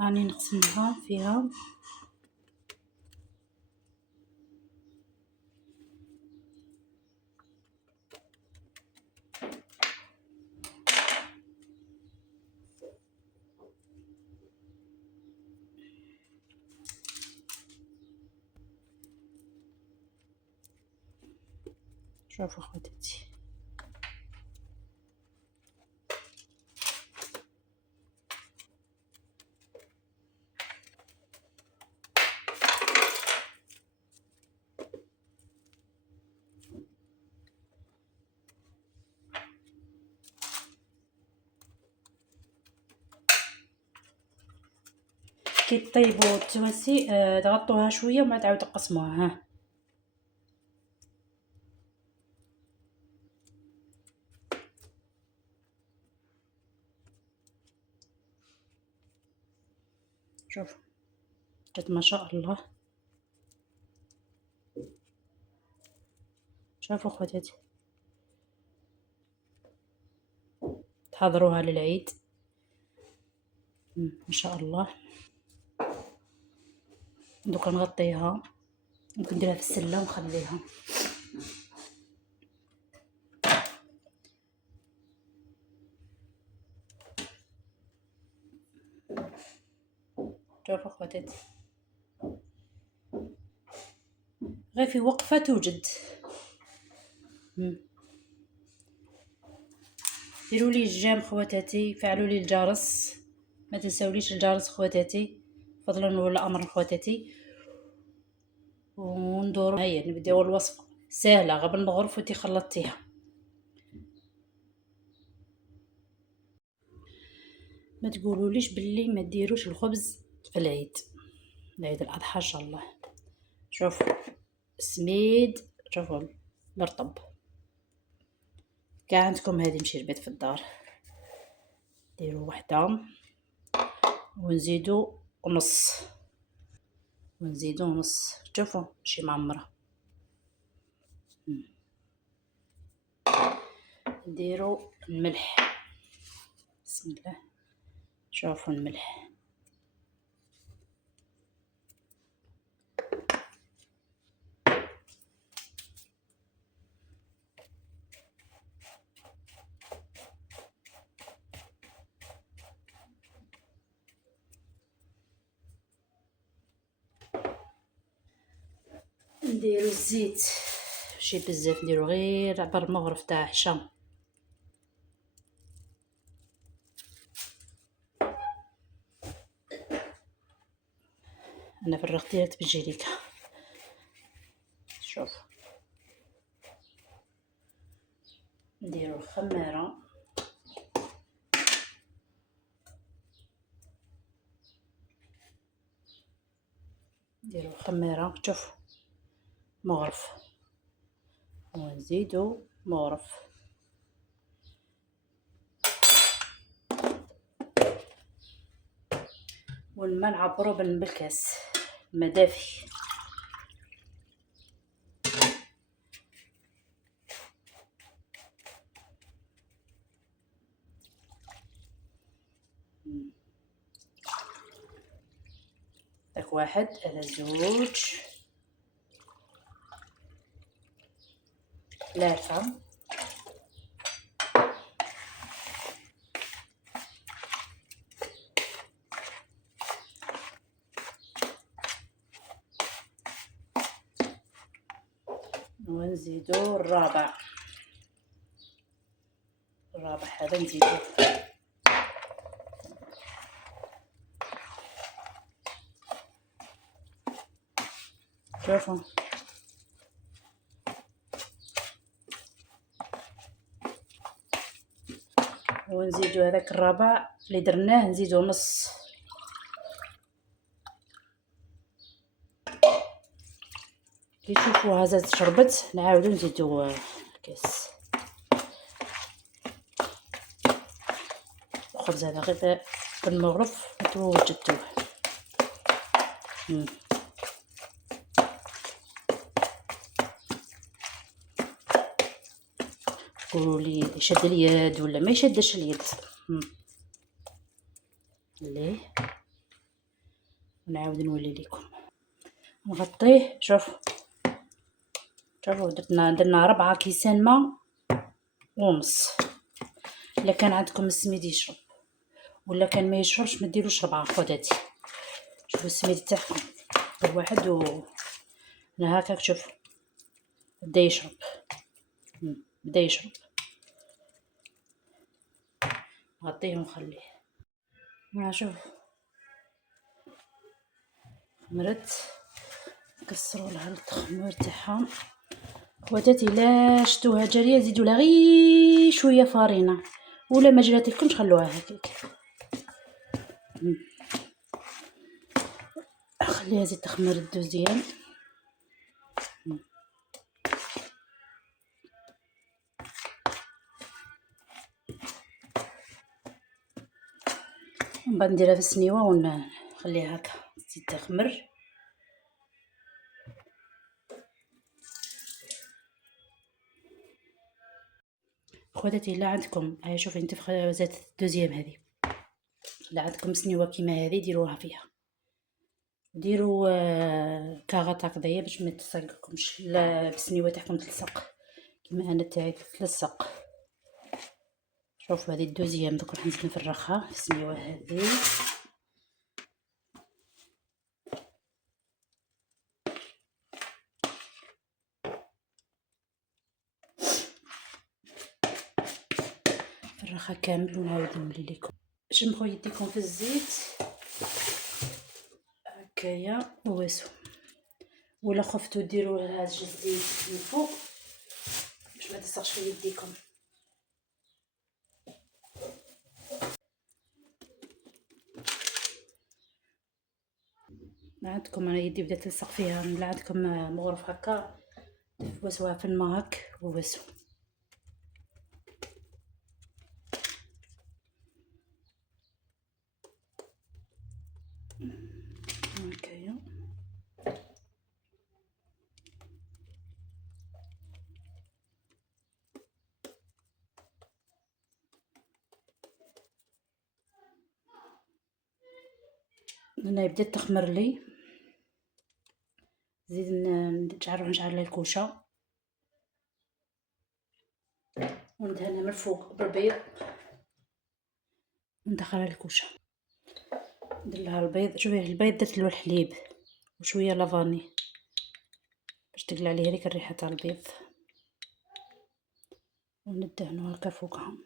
راني نقسمها فيها. شوفوا خواتاتي، كي طيبوا التوانسي تغطوها شويه وما تعاود تقسموها. ها شوف جات ما شاء الله. شوفوا خواتاتي، تحضروها للعيد ما شاء الله. دوكا نغطيها، ممكن نديرها في السله ونخليها. شوفوا خواتاتي، غير في وقفه توجد. ديروا لي الجيم خواتاتي، فعلوا لي الجرس، ما تنساوليش الجرس خواتاتي فضلا ولا امر خواتاتي. وندور هيا نبداو الوصفه سهله غير بالمغرف وانتي خلطتيها. ما تقولوليش باللي ما ديروش الخبز في العيد الاضحى ان شاء الله. شوفوا السميد، شوفوا مرطب كاع عندكم. هذه مشربات في الدار، ديروا وحده ونزيدوا نص شوفوا شي معمره. نديروا الملح، بسم الله. شوفوا الملح، نديروا الزيت ماشي بزاف، نديروا غير عبر المغرف تاع عشا. انا فرغت ديرت بالجيريكا. شوف نديروا الخماره، شوف مغرف، ونزيدوا مغرف، والماء نعبرو بالكاس ما دافي. داك واحد، هذا زوج، ثلاثة، ونزيدو الرابع هذا نزيدوه. شوفوا ونزيدو هذاك الرابع اللي درناه نزيدو نص. كي تشوفوها زادت شربت نعاودو نزيدو كاس. الخبز هذا غير بالمغرف نتو وجدتوه. قولوا لي شد اليد ولا ما يشدش اليد. ليه ونعاود نولي لكم. نغطيه. شوفوا درنا 4 كيسان ماء ونص. الا كان عندكم السميد يشرب ولا كان ما يشربش ما ديروش 4 خواتاتي. شوفوا السميد تاعكم واحد انا هكاك. شوفوا بدا يشرب نغطيه ونخليه. شوف خمرت. كسروا لها التخمير تاعها خواتاتي. لا شتوها جاريه زيدوا لها غير شويه فرينه ولا ما جراتلكمش خلوها هكاك. خليها زيد تخمر الدوزيام. من بعد نديرها في السنيوه ونخليها هكا تزيد تخمر. خواتاتي لا عندكم شوفي انت في زيت الدوزيام هذه، لا عندكم سنيوه كيما هذه ديروها فيها. ديروا كاغاط هكذايا باش ما تلصقكمش. لا السنيوه تاعكم تلصق كيما انا تاعي تلصق. شوفوا هذه الدوزيام دوك راح نزيد نفرخها في السنيوه هذه. نفرخها كامل ونعاود نولي لكم. شمخوا يديكم في الزيت هكايا وواسو، ولا خفتوا ديروا لها الزيت من فوق باش ما تلصقش في يديكم. ما عندكم انا يدي بدات تلصق فيها، لا عندكم مغرف هكا واسوها في الماء هك وواسو. هكايا انا بدات تخمر لي. زيد نشعل الكوشه وندهنها من الفوق بالبيض وندخلها الكوشه. ندير لها البيض. شوفي البيض درت له الحليب وشويه لافاني باش تقلع عليه هذيك الريحه تاع البيض، وندهنو هكا فوقها.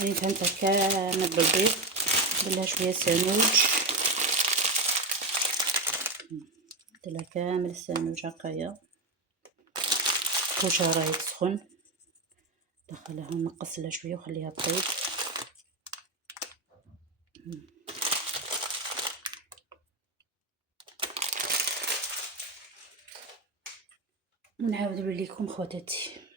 هذه دهنتها كامل بالبيض. ندير شويه سانوج، ندير كامل السانوج هكايا. الكوشه راهي تسخن، ندخلها ونقص لها شويه وخليها تطيب. ونعاود نولي لكم خواتاتي.